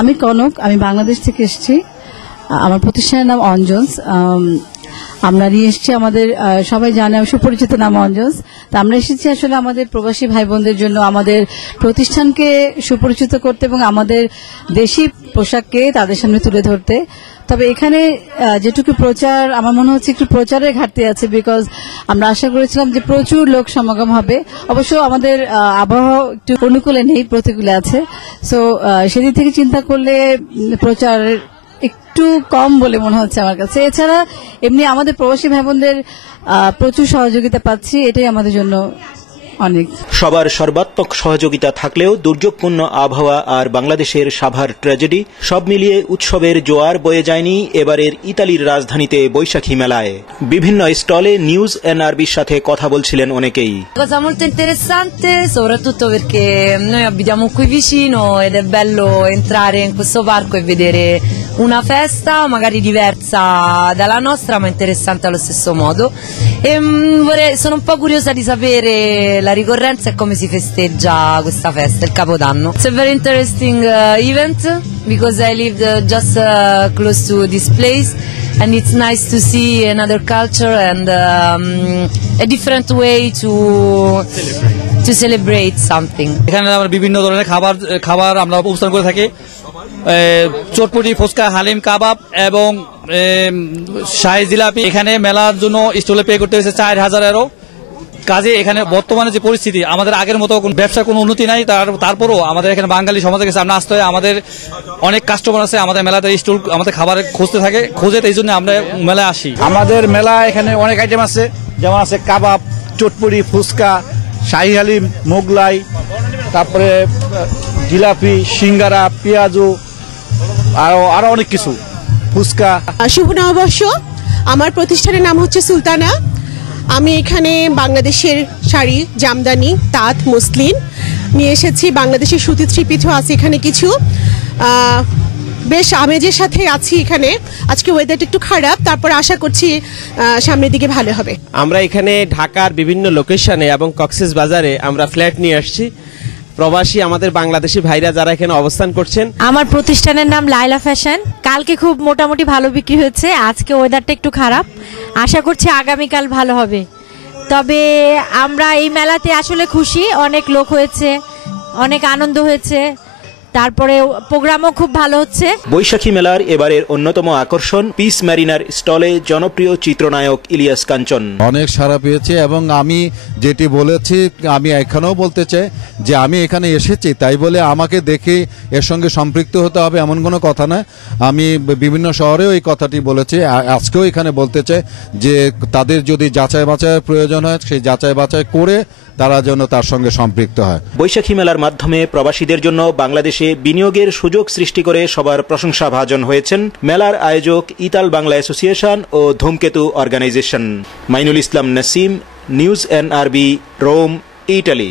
আমি কনক, আমি বাংলাদেশ থেকে এসেছি। আমার প্রতিষ্ঠানের নাম অঞ্জনস। আমরা নিয়ে এসেছি আমাদের সবাই জানে সুপরিচিত নাম অঞ্জনস। তা আমরা এসেছি আসলে আমাদের প্রবাসী ভাই বোনদের জন্য আমাদের প্রতিষ্ঠানকে সুপরিচিত করতে এবং আমাদের দেশি পোশাককে তাদের সামনে তুলে ধরতে। তবে এখানে যেটুকু প্রচার, আমার মনে হচ্ছে একটু প্রচারের ঘাটতি আছে, বিকজ আমরা আশা করেছিলাম যে প্রচুর লোক সমাগম হবে। অবশ্য আমাদের আবহাওয়া একটু অনুকূলে নেই, প্রতিকূলে আছে। সো সেদিক থেকে চিন্তা করলে প্রচার একটু কম বলে মনে হচ্ছে আমার কাছে। এছাড়া এমনি আমাদের প্রবাসী ভাই বোনদের প্রচুর সহযোগিতা পাচ্ছি, এটাই আমাদের জন্য অনেক। সবার সর্বাত্মক সহযোগিতা থাকলেও দুর্যোগপূর্ণ আবহাওয়া আর বাংলাদেশের সাভার ট্র্যাজেডি সব মিলিয়ে উৎসবের জোয়ার বয়ে যায়নি এবারের ইতালির রাজধানীতে বৈশাখী মেলায়। বিভিন্ন স্টলে নিউজ এনআরবির সাথে কথা বলছিলেন অনেকেই। Cosa molto interessante, soprattutto perché noi abitiamo qui vicino ed è bello entrare in questo parco e vedere una festa magari diversa dalla nostra ma interessante allo stesso modo. E sono un po' curiosa di sapere la ricorrenza e come si festeggia questa festa, il Capodanno. It's a very interesting event because I lived just close to this place and it's nice to see another culture and a different way to celebrate something. এখানে আমরা বিভিন্ন ধরনের খাবার আমরা উপস্থাপন করে থাকি। চটপটি, ফুচকা, হালিম, কাবাব এবং শাহী জিলাপি। এখানে মেলার জন্য স্টলে পে করতে হয়েছে 4000 €। কাজে এখানে বর্তমানে যে পরিস্থিতি, আমাদের আগের মতো ব্যবসার কোনো উন্নতি নাই। তারপরও আমাদের এখানে বাঙালি সমাজের কাছে আমরা আসতে হয়। আমাদের অনেক কাস্টমার আছে, আমাদের মেলাতে স্টল আমাদের খাবার খুঁজতে থাকে, এই জন্য আমরা মেলায় আসি। আমাদের মেলা এখানে অনেক আইটেম আছে, যেমন আছে কাবাব, চটপটি, ফুচকা, শাহী হালিম, মোগলাই, তারপরে জিলাপি, সিঙ্গারা, পেঁয়াজু, আরো অনেক কিছু, ফুচকা। শুভ নববর্ষ। আমার প্রতিষ্ঠানের নাম হচ্ছে সুলতানা। আমি এখানে বাংলাদেশের শাড়ি, জামদানি, তাঁত, মসলিন নিয়ে এসেছি। বাংলাদেশের সুতি ত্রিপিঠও আছে এখানে কিছু। বেশ আমেজের সাথে আছি এখানে। আজকে ওয়েদারটা একটু খারাপ, তারপর আশা করছি সামনের দিকে ভালো হবে। আমরা এখানে ঢাকার বিভিন্ন লোকেশনে এবং কক্সবাজারে আমরা ফ্ল্যাট নিয়ে আসছি। প্রবাসী আমাদের বাংলাদেশি ভাইরা যারা এখানে অবস্থান করছেন। আমার প্রতিষ্ঠানের নাম লাইলা ফ্যাশন। কালকে খুব মোটামুটি ভালো বিক্রি হয়েছে, আজকে ওয়েদারটা একটু খারাপ, আশা করছি আগামীকাল ভালো হবে। তবে আমরা এই মেলাতে আসলে খুশি, অনেক লোক হয়েছে, অনেক আনন্দ হয়েছে, তারপরে প্রোগ্রামও খুব ভালো হচ্ছে। বৈশাখী মেলার এবারের অন্যতম আকর্ষণ পিস ম্যারিনার স্টলে জনপ্রিয় চিত্রনায়ক ইলিয়াস কাঞ্চন। অনেক সাড়া পেয়েছে এবং আমি যেটি বলেছি, আমি এখানেও বলতে চাই যে আমি এখানে এসেছি তাই বলে আমাকে দেখে এর সঙ্গে সম্পৃক্ত হতে হবে এমন কোনো কথা না। আমি বিভিন্ন শহরেও এই কথাটি বলেছি, আজকেও এখানে বলতে চাই যে তাদের যদি যাচাই বাছাইয়ের প্রয়োজন হয়, সেই যাচাই বাছাই করে তারা যেন তার সঙ্গে সম্পৃক্ত হয়। বৈশাখী মেলার মাধ্যমে প্রবাসীদের জন্য বাংলাদেশে বিনিয়োগের সুযোগ সৃষ্টি করে সবার প্রশংসাভাজন হয়েছেন মেলার আয়োজক ইতাল বাংলা অ্যাসোসিয়েশন ও Dhumketu organization. Mainul Islam Nasim, news NRB, Rome, Italy.